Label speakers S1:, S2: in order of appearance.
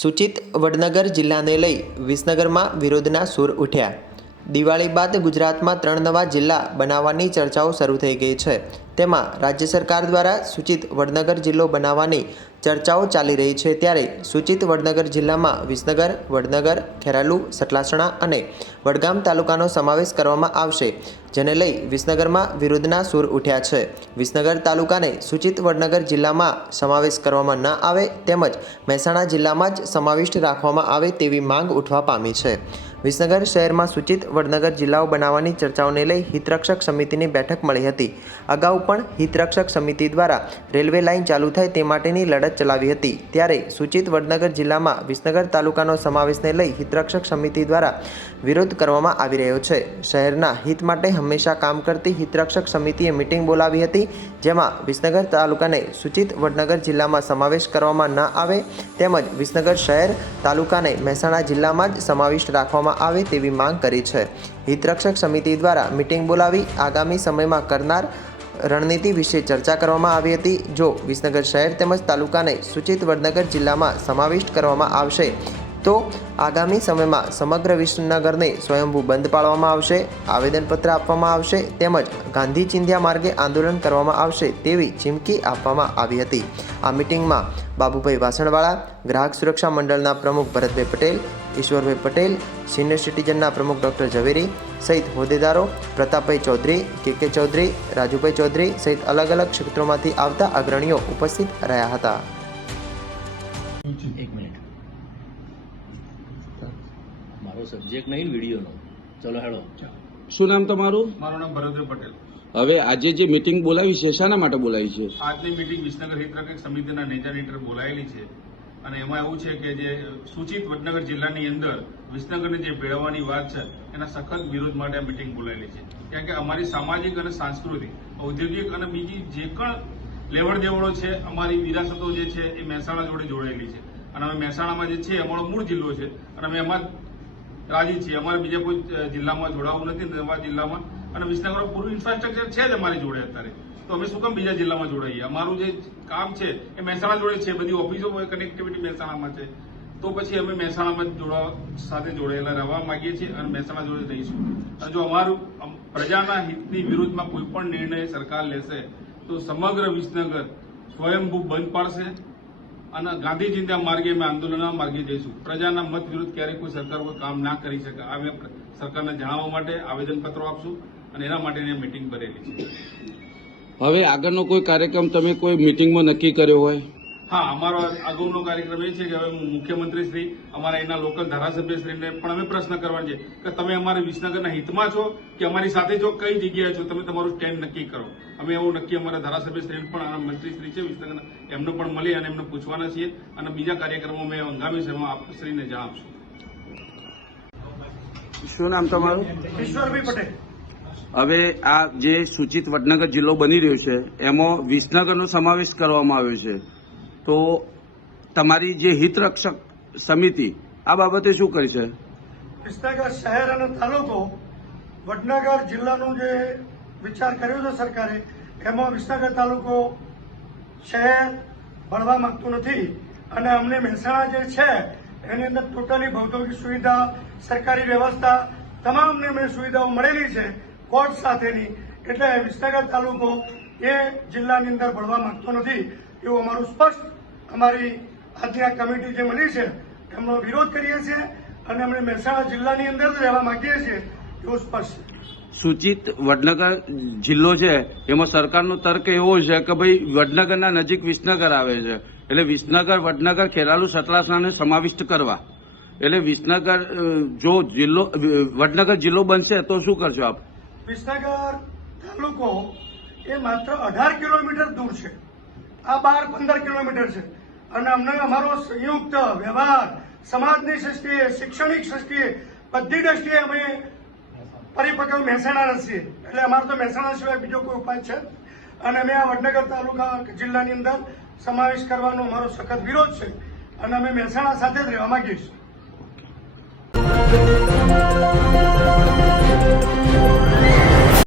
S1: સૂચિત વડનગર જિલ્લાને લઈ વિસનગરમાં વિરોધના સૂર ઉઠ્યા. દિવાળી બાદ ગુજરાતમાં ત્રણ નવા જિલ્લા બનાવવાની ચર્ચાઓ શરૂ થઈ ગઈ છે. તેમાં રાજ્ય સરકાર દ્વારા સૂચિત વડનગર જિલ્લો બનાવવાની ચર્ચાઓ ચાલી રહી છે ત્યારે સૂચિત વડનગર જિલ્લામાં વિસનગર, વડનગર, ખેરાલુ, સટલાસણા અને વડગામ તાલુકાનો સમાવેશ કરવામાં આવશે, જેને લઈ વિસનગરમાં વિરોધના સૂર ઉઠ્યા છે. વિસનગર તાલુકાને સૂચિત વડનગર જિલ્લામાં સમાવેશ કરવામાં ન આવે તેમજ મહેસાણા જિલ્લામાં જ સમાવિષ્ટ રાખવામાં આવે તેવી માંગ ઉઠવા પામી છે. વિસનગર શહેરમાં સૂચિત વડનગર જિલ્લાઓ બનાવવાની ચર્ચાઓને લઈ હિતરક્ષક સમિતિની બેઠક મળી હતી. અગાઉ પણ હિતરક્ષક સમિતિ દ્વારા રેલવે લાઇન ચાલુ થાય તે માટેની લડત ચલાવી હતી. ત્યારે સૂચિત વડનગર જિલ્લામાં વિસનગર તાલુકાનો સમાવેશને લઈ હિતરક્ષક સમિતિ દ્વારા વિરોધ કરવામાં આવી રહ્યો છે. શહેરના હિત માટે હંમેશા કામ કરતી હિતરક્ષક સમિતિએ મિટિંગ બોલાવી હતી, જેમાં વિસનગર તાલુકાને સૂચિત વડનગર જિલ્લામાં સમાવેશ કરવામાં ન આવે તેમજ વિસનગર શહેર તાલુકાને મહેસાણા જિલ્લામાં જ સમાવિષ્ટ રાખવામાં આવે તેવી માંગ કરી છે. હિતરક્ષક સમિતિ દ્વારા મિટિંગ બોલાવી આગામી સમયમાં કરનાર રણનીતિ વિશે ચર્ચા કરવામાં આવી હતી. જો વિસનગર શહેર તેમજ તાલુકાને સૂચિત વડનગર જિલ્લામાં સમાવિષ્ટ કરવામાં આવશે તો આગામી સમયમાં સમગ્ર વિસનગરને સ્વયંભૂ બંધ પાડવામાં આવશે, આવેદનપત્ર આપવામાં આવશે તેમજ ગાંધી ચિંધ્યા માર્ગે આંદોલન કરવામાં આવશે તેવી ચીમકી આપવામાં આવી હતી. આ મિટિંગમાં બાબુભાઈ વાસણવાળા, ગ્રાહક સુરક્ષા મંડળના પ્રમુખ ભરતભાઈ પટેલ, ઈશ્વરભાઈ પટેલ, સિનિયર સિટીઝનના પ્રમુખ ડૉક્ટર ઝવેરી સહિત હોદ્દેદારો પ્રતાપભાઈ ચૌધરી, કે કે ચૌધરી, રાજુભાઈ ચૌધરી સહિત અલગ અલગ ક્ષેત્રોમાંથી આવતા અગ્રણીઓ ઉપસ્થિત રહ્યા હતા.
S2: સબ્જેક્ટ નહીં વિડીયોનો ચલો હેડો.
S3: શું નામ તમારું?
S4: મારું નામ ભરતભાઈ પટેલ.
S3: હવે આજે જે મિટિંગ બોલાવી છે શાના માટે બોલાવી છે?
S4: આજની મિટિંગ વિસનગર હિતરક્ષક સમિતિના નેજા હેઠળ બોલાયેલી છે. અને એમાં એવું છે કે જે સૂચિત વડનગર જિલ્લાની અંદર વિસનગરને જે ભેળવવાની વાત છે એના સખત વિરોધ માટે આ મીટિંગ બોલાયેલી છે. કારણ કે અમારી સામાજિક અને સાંસ્કૃતિક ઔદ્યોગિક અને બીજી જે પણ લેવડ દેવડો છે અમારી વિરાસતો જે છે એ મહેસાણા જોડે જોડાયેલી છે. અને અમે મહેસાણામાં જે છે અમારો મૂળ જિલ્લો છે. અને અમે એમાં રાજી છીએ અમારે બીજા કોઈ જિલ્લામાં જોડાવું નથી નવા જિલ્લામાં, અને વિસનગર પૂરું ઇન્ફ્રાસ્ટ્રક્ચર છે જ અમારી જોડે અત્યારે. તો અમે શું કામ બીજા જિલ્લામાં જોડાઈએ? અમારું જે કામ છે, એ મહેસાણા જોડે છે, બધી ઓફિસો કનેક્ટિવિટી મહેસાણામાં છે. તો પછી અમે મહેસાણામાં જોડા, સાથે જોડાયેલા રહેવા માંગીએ છીએ અને મહેસાણા જોડે રહીશું. અને જો અમારું પ્રજાના હિતની વિરુદ્ધમાં કોઈ પણ નિર્ણય સરકાર લેશે, તો સમગ્ર વિસનગર સ્વયંભૂ બંધ પાડશે. અને ગાંધી ચિંતા માર્ગે અમે આંદોલનના માર્ગે જઈશું. પ્રજાના મત વિરુદ્ધ ક્યારેય કોઈ સરકાર કોઈ કામ ના કરી શકે. અમે સરકારને જણાવવા માટે આવેદનપત્રો આપશું અને એના માટેની મિટિંગ ભરેલી છે.
S3: હવે આગળનો કોઈ કાર્યક્રમ તમે કોઈ મીટિંગમાં નક્કી કર્યો હોય?
S4: હા અમારો અગાઉનો કાર્યક્રમ એ છે કે હવે મુખ્યમંત્રી શ્રી અમારા એના લોકલ ધારાસભ્યશ્રીને પણ અમે પ્રશ્ન કરવાનો છે કે તમે અમારા વિસનગરના હિતમાં છો કે અમારી સાથે છો કઈ જગ્યાએ છો તમે તમારું સ્ટેન્ડ નક્કી કરો. અમે એવું નક્કી અમારા ધારાસભ્યશ્રી પણ મંત્રીશ્રી છે વિસનગરના એમને પણ મળી અને એમને પૂછવાના છીએ અને બીજા કાર્યક્રમો અમે હંગામી સમયમાં આપશ્રીને જણાવશું.
S3: શું નામ તમારું?
S5: ઈશ્વરભાઈ પટેલ.
S3: હવે આ જે સૂચિત વડનગર જિલ્લો બની રહ્યો છે એમાં વિસનગરનો સમાવેશ કરવામાં આવ્યો છે. તો તમારી જે હિતરક્ષક સમિતિ, આ બાબતે શું કરી છે?
S5: વિસનગર શહેર અને તાલુકો, વડનગર જિલ્લાનો જે વિચાર કર્યો છે સરકારે, એમાં વિસનગર તાલુકો શહેર ભણવા માંગતું નથી. અને અમને મહેસાણા જે છે, એની અંદર ટોટલી ભૌગોલિક સુવિધા, સરકારી વ્યવસ્થા, તમામને અમને સુવિધાઓ મળેલી છે, કોર્ટ સાથેની. એટલે વિસનગર તાલુકો એ જિલ્લાની અંદર ભણવા માંગતો નથી. એવું અમારું સ્પષ્ટ અમારી આજની આ કમિટી જે મળી છે એમનો વિરોધ કરીએ છીએ અને અમે મહેસાણા જિલ્લાની અંદર જ રહેવા માંગીએ છીએ એવું સ્પષ્ટ
S3: સૂચિત વડનગર જિલ્લો છે એમાં સરકારનો તર્ક એવો છે કે ભાઈ વડનગરના નજીક વિસનગર આવે છે. એટલે વિસનગર વડનગર ખેરાલુ સતલાસણાને સમાવિષ્ટ કરવા. એટલે વિસનગર જો જિલ્લો વડનગર જિલ્લો બનશે તો શું કરશો આપ?
S5: વિસનગર તાલુકો એ માત્ર અઢાર કિલોમીટર દૂર છે. આ બાર પંદર કિલોમીટર છે. અને અમને અમારો સંયુક્ત વ્યવહાર, સમાજની દ્રષ્ટિએ, શૈક્ષણિક દ્રષ્ટિએ, બધી દ્રષ્ટિએ અમે પરિપક્વ મહેસાણાના છીએ. એટલે અમારો તો મહેસાણા સિવાય બીજો કોઈ ઉપાય છે અને અમે આ વડનગર તાલુકા જિલ્લાની અંદર સમાવેશ કરવાનો અમારો સખત વિરોધ છે. અને અમે મહેસાણા સાથે જ રહેવા માંગીએ છીએ.